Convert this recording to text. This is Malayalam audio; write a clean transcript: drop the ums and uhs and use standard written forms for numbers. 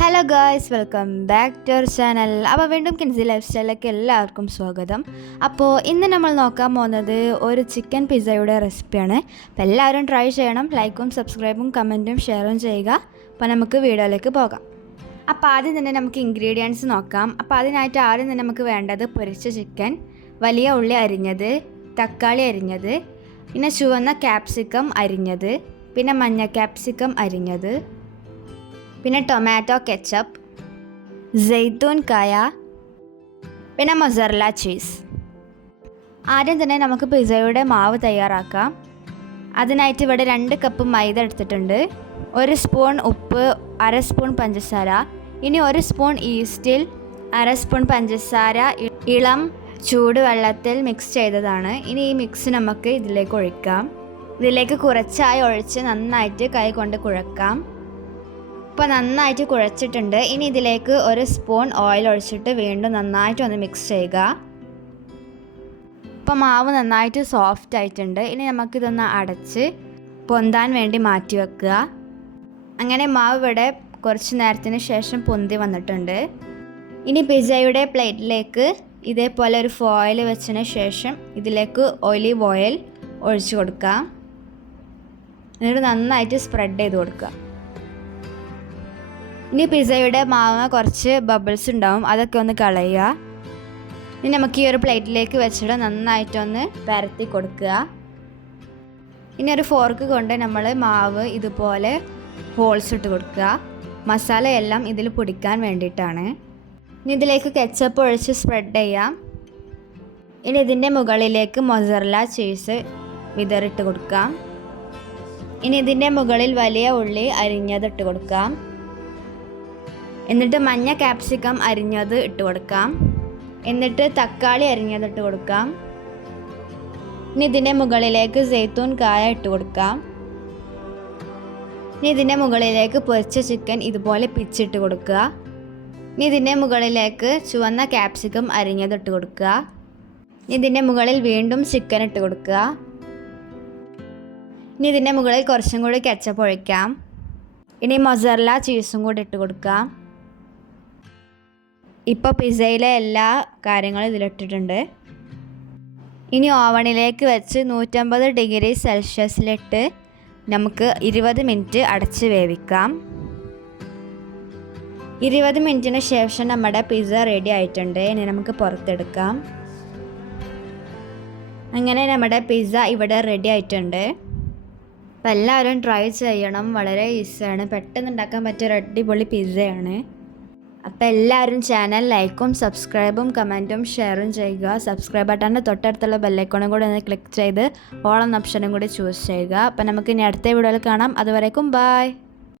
Hello guys, welcome back to our channel. അപ്പോൾ വീണ്ടും കിൻസി ലൈഫ് സ്റ്റൈലിലേക്ക് എല്ലാവർക്കും സ്വാഗതം. അപ്പോൾ ഇന്ന് നമ്മൾ നോക്കാൻ പോകുന്നത് ഒരു ചിക്കൻ പിസ്സയുടെ റെസിപ്പിയാണ്. അപ്പോൾ എല്ലാവരും ട്രൈ ചെയ്യണം. ലൈക്കും സബ്സ്ക്രൈബും കമൻറ്റും ഷെയറും ചെയ്യുക. അപ്പോൾ നമുക്ക് വീഡിയോയിലേക്ക് പോകാം. അപ്പോൾ ആദ്യം തന്നെ നമുക്ക് ഇൻഗ്രീഡിയൻസ് നോക്കാം. അപ്പോൾ അതിനായിട്ട് ആദ്യം തന്നെ നമുക്ക് വേണ്ടത് പൊരിച്ച ചിക്കൻ, വലിയ ഉള്ളി അരിഞ്ഞത്, തക്കാളി അരിഞ്ഞത്, പിന്നെ ചുവന്ന ക്യാപ്സിക്കം അരിഞ്ഞത്, പിന്നെ മഞ്ഞ ക്യാപ്സിക്കം അരിഞ്ഞത്, പിന്നെ ടൊമാറ്റോ കെച്ചപ്പ്, ജെയ്ത്തൂൻ കായ, പിന്നെ മൊസറല്ല ചീസ്. ആദ്യം തന്നെ നമുക്ക് പിസ്സയുടെ മാവ് തയ്യാറാക്കാം. അതിനായിട്ട് ഇവിടെ 2 കപ്പ് മൈദ എടുത്തിട്ടുണ്ട്, 1 സ്പൂൺ ഉപ്പ്, 1/2 സ്പൂൺ പഞ്ചസാര, ഇനി 1 സ്പൂൺ ഈസ്റ്റിൽ 1/2 സ്പൂൺ പഞ്ചസാര ഇളം ചൂടുവെള്ളത്തിൽ മിക്സ് ചെയ്തതാണ്. ഇനി ഈ മിക്സ് നമുക്ക് ഇതിലേക്ക് ഒഴിക്കാം. ഇതിലേക്ക് കുറച്ചായി ഒഴിച്ച് നന്നായിട്ട് കൈ കൊണ്ട് കുഴക്കാം. ഇപ്പോൾ നന്നായിട്ട് കുഴച്ചിട്ടുണ്ട്. ഇനി ഇതിലേക്ക് 1 സ്പൂൺ ഓയിൽ ഒഴിച്ചിട്ട് വീണ്ടും നന്നായിട്ട് ഒന്ന് മിക്സ് ചെയ്യുക. ഇപ്പോൾ മാവ് നന്നായിട്ട് സോഫ്റ്റ് ആയിട്ടുണ്ട്. ഇനി നമുക്കിതൊന്ന് അടച്ച് പൊന്താൻ വേണ്ടി മാറ്റി വെക്കുക. അങ്ങനെ മാവ് ഇവിടെ കുറച്ച് നേരത്തിന് ശേഷം പൊന്തി വന്നിട്ടുണ്ട്. ഇനി പിസ്സയുടെ പ്ലേറ്റിലേക്ക് ഇതേപോലെ ഒരു ഫോയിൽ വെച്ചതിന് ശേഷം ഇതിലേക്ക് ഒലിവ് ഓയിൽ ഒഴിച്ച് കൊടുക്കാം. എന്നിട്ട് നന്നായിട്ട് സ്പ്രെഡ് ചെയ്ത് കൊടുക്കുക. ഇനി പിസ്സയുടെ മാവ് കുറച്ച് ബബിൾസ് ഉണ്ടാവും, അതൊക്കെ ഒന്ന് കളയുക. ഇനി നമുക്ക് ഈ ഒരു പ്ലേറ്റിലേക്ക് വെച്ചിട്ട് നന്നായിട്ടൊന്ന് പരത്തി കൊടുക്കുക. ഇനി ഒരു ഫോർക്ക് കൊണ്ട് നമ്മൾ മാവ് ഇതുപോലെ ഹോൾസ് ഇട്ട് കൊടുക്കുക. മസാലയെല്ലാം ഇതിൽ പിടിക്കാൻ വേണ്ടിയിട്ടാണ്. ഇനി ഇതിലേക്ക് കെച്ചപ്പ് ഒഴിച്ച് സ്പ്രെഡ് ചെയ്യാം. ഇനി ഇതിൻ്റെ മുകളിലേക്ക് മൊസറല്ല ചീസ് വിതറിട്ട് കൊടുക്കാം. ഇനി ഇതിൻ്റെ മുകളിൽ വലിയ ഉള്ളി അരിഞ്ഞതിട്ട് കൊടുക്കാം. എന്നിട്ട് മഞ്ഞ ക്യാപ്സിക്കം അരിഞ്ഞത് ഇട്ട് കൊടുക്കാം. എന്നിട്ട് തക്കാളി അരിഞ്ഞത് ഇട്ട് കൊടുക്കാം. ഇനി ഇതിൻ്റെ മുകളിലേക്ക് ജെയ്ത്തൂൻ കായ ഇട്ട് കൊടുക്കാം. ഇനി ഇതിൻ്റെ മുകളിലേക്ക് പൊരിച്ച ചിക്കൻ ഇതുപോലെ പിച്ചിട്ട് കൊടുക്കുക. ഇനി ഇതിൻ്റെ മുകളിലേക്ക് ചുവന്ന ക്യാപ്സിക്കം അരിഞ്ഞത് ഇട്ട് കൊടുക്കുക. ഇനി ഇതിൻ്റെ മുകളിൽ വീണ്ടും ചിക്കൻ ഇട്ട് കൊടുക്കുക. ഇനി ഇതിൻ്റെ മുകളിൽ കുറച്ചും കൂടി കെച്ചപ്പ് ഒഴിക്കാം. ഇനി മൊസറല്ല ചീസും കൂടി ഇട്ട് കൊടുക്കാം. ഇപ്പോൾ പിസ്സയിലെ എല്ലാ കാര്യങ്ങളും ഇതിലിട്ടിട്ടുണ്ട്. ഇനി ഓവണിലേക്ക് വെച്ച് 150 ഡിഗ്രി സെൽഷ്യസിലിട്ട് നമുക്ക് 20 മിനിറ്റ് അടച്ച് വേവിക്കാം. 20 മിനിറ്റിന് ശേഷം നമ്മുടെ പിസ്സ റെഡി ആയിട്ടുണ്ട്. ഇനി നമുക്ക് പുറത്തെടുക്കാം. അങ്ങനെ നമ്മുടെ പിസ്സ ഇവിടെ റെഡി ആയിട്ടുണ്ട്. അപ്പോൾ എല്ലാവരും ട്രൈ ചെയ്യണം. വളരെ ഈസിയാണ്, പെട്ടെന്ന് ഉണ്ടാക്കാൻ പറ്റിയ ഒരു അടിപൊളി പിസ്സയാണ്. അപ്പോൾ എല്ലാവരും ചാനൽ ലൈക്കും സബ്സ്ക്രൈബും കമൻറ്റും ഷെയറും ചെയ്യുക. സബ്സ്ക്രൈബ് ബട്ടൻ്റെ തൊട്ടടുത്തുള്ള ബെല്ലൈക്കോണും കൂടി ഒന്ന് ക്ലിക്ക് ചെയ്ത് ഓൾ എന്ന ഓപ്ഷനും കൂടി ചൂസ് ചെയ്യുക. അപ്പോൾ നമുക്ക് ഇനി അടുത്ത വീഡിയോയിൽ കാണാം. അതുവരേക്കും ബൈ.